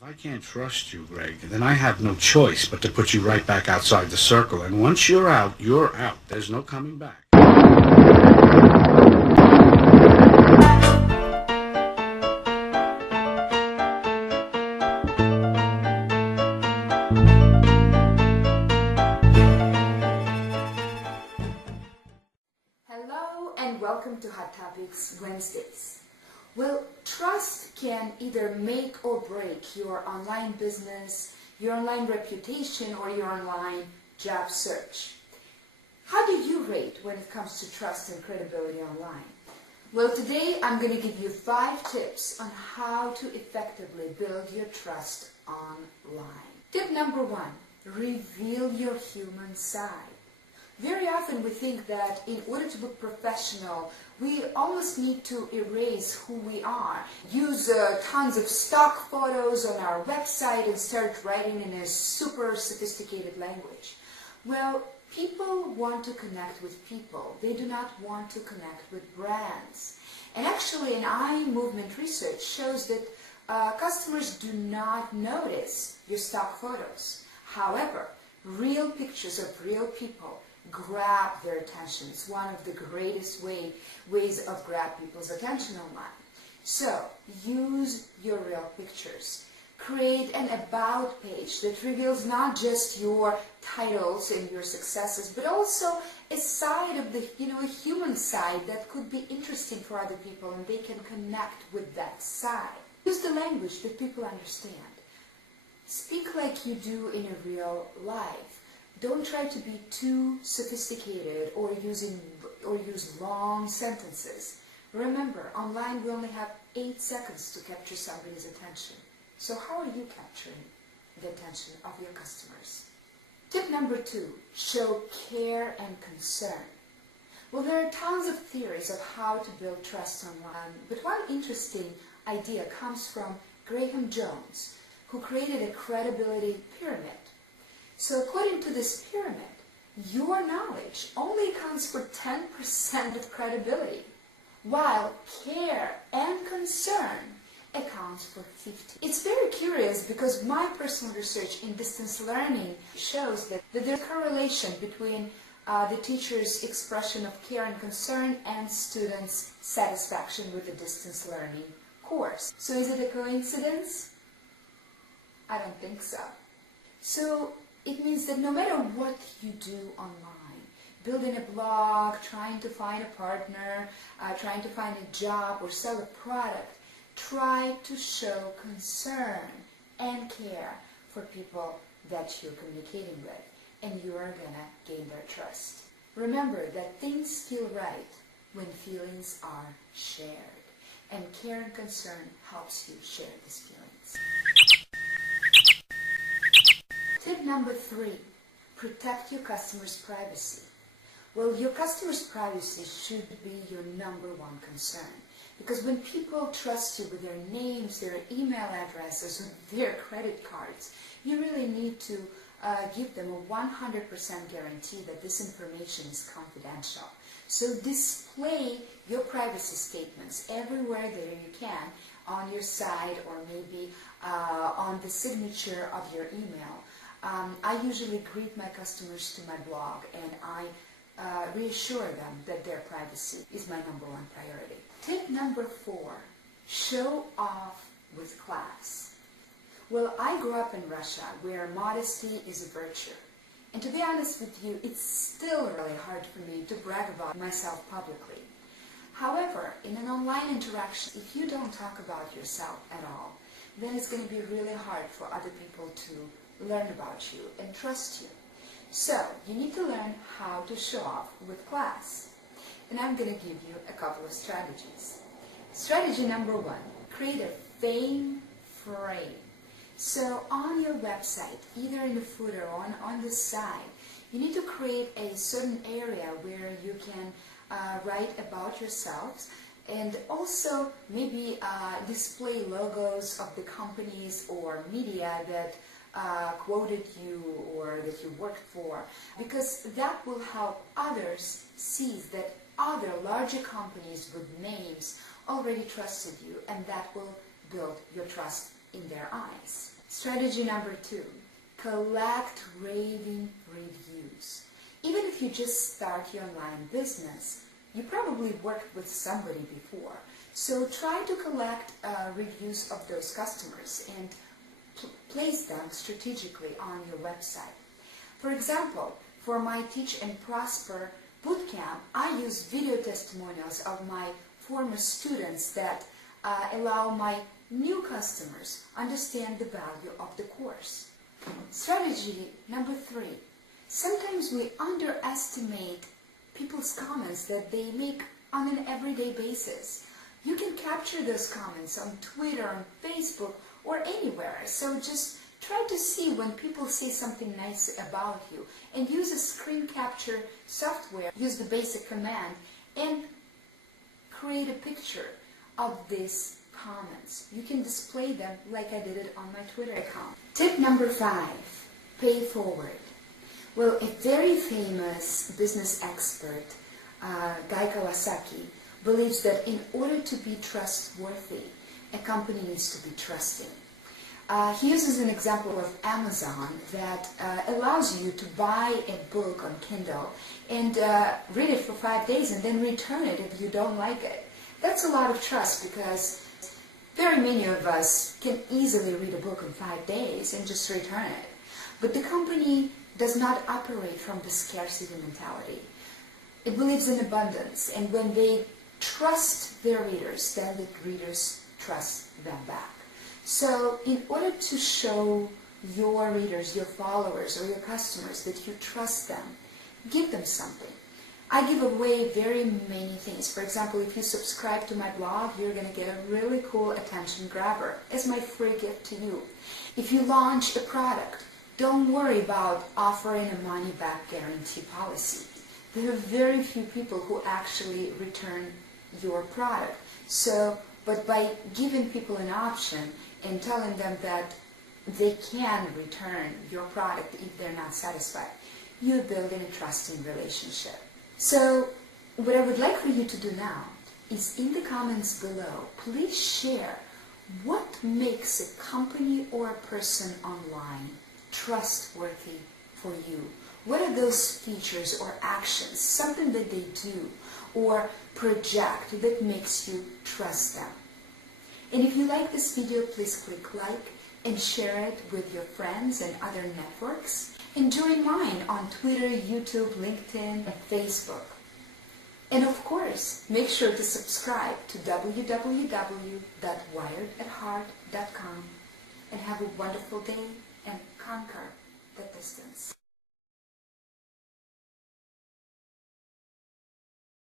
If I can't trust you, Greg, then I have no choice but to put you right back outside the circle. And once you're out, you're out. There's no coming back. Hello and welcome to Hot Topics Wednesdays. Well, trust can either make or break your online business, your online reputation, or your online job search. How do you rate when it comes to trust and credibility online? Well, today I'm going to give you 5 tips on how to effectively build your trust online. Tip number 1, reveal your human side. Very often we think that in order to look professional, we almost need to erase who we are, use tons of stock photos on our website and start writing in a super sophisticated language. Well, people want to connect with people. They do not want to connect with brands. And actually, an eye movement research shows that customers do not notice your stock photos. However, real pictures of real people grab their attention. It's one of the greatest ways of grab people's attention online. So, use your real pictures. Create an about page that reveals not just your titles and your successes, but also a side of the, a human side that could be interesting for other people and they can connect with that side. Use the language that people understand. Speak like you do in a real life. Don't try to be too sophisticated or use long sentences. Remember, online we only have 8 seconds to capture somebody's attention. So how are you capturing the attention of your customers? Tip number 2, show care and concern. Well, there are tons of theories of how to build trust online, but one interesting idea comes from Graham Jones, who created a credibility pyramid. So according to this pyramid, your knowledge only accounts for 10% of credibility, while care and concern accounts for 50%. It's very curious because my personal research in distance learning shows that there's a correlation between the teacher's expression of care and concern and students' satisfaction with the distance learning course. So is it a coincidence? I don't think so. So it means that no matter what you do online, building a blog, trying to find a partner, trying to find a job or sell a product, try to show concern and care for people that you're communicating with, and you are going to gain their trust. Remember that things feel right when feelings are shared, and care and concern helps you share these feelings. Tip number 3, protect your customer's privacy. Well, your customer's privacy should be your number 1 concern. Because when people trust you with their names, their email addresses, or their credit cards, you really need to give them a 100% guarantee that this information is confidential. So display your privacy statements everywhere that you can, on your site or maybe on the signature of your email. I usually greet my customers to my blog, and I reassure them that their privacy is my number 1 priority. Tip number 4, show off with class. Well, I grew up in Russia where modesty is a virtue. And to be honest with you, it's still really hard for me to brag about myself publicly. However, in an online interaction, if you don't talk about yourself at all, then it's going to be really hard for other people to learn about you and trust you. So, you need to learn how to show off with class. And I'm going to give you a couple of strategies. Strategy number 1, create a fame frame. So on your website, either in the footer or on the side, you need to create a certain area where you can write about yourselves and also maybe display logos of the companies or media that quoted you or that you worked for, because that will help others see that other larger companies with names already trusted you, and that will build your trust in their eyes. Strategy number 2, collect raving reviews. Even if you just start your online business, you probably worked with somebody before. So try to collect reviews of those customers and place them strategically on your website. For example, for my Teach and Prosper bootcamp, I use video testimonials of my former students that allow my new customers understand the value of the course. Strategy number 3. Sometimes we underestimate people's comments that they make on an everyday basis. You can capture those comments on Twitter, on Facebook, or anywhere. So just try to see when people say something nice about you and use a screen capture software. Use the basic command and create a picture of these comments. You can display them like I did it on my Twitter account. Tip number 5, pay forward. Well, a very famous business expert, Guy Kawasaki, believes that in order to be trustworthy, a company needs to be trusting. He uses an example of Amazon that allows you to buy a book on Kindle and read it for 5 days and then return it if you don't like it. That's a lot of trust because very many of us can easily read a book in 5 days and just return it. But the company does not operate from the scarcity mentality. It believes in abundance, and when they trust their readers, then the readers trust them back. So in order to show your readers, your followers, or your customers that you trust them, give them something. I give away very many things. For example, if you subscribe to my blog, you're going to get a really cool attention grabber as my free gift to you. If you launch a product, don't worry about offering a money-back guarantee policy. There are very few people who actually return your product. But by giving people an option and telling them that they can return your product if they're not satisfied, you're building a trusting relationship. So what I would like for you to do now is in the comments below, please share what makes a company or a person online trustworthy for you. What are those features or actions, something that they do or project that makes you trust them? And if you like this video, please click like and share it with your friends and other networks. And join mine on Twitter, YouTube, LinkedIn, and Facebook. And of course, make sure to subscribe to www.wiredatheart.com and have a wonderful day and conquer the distance.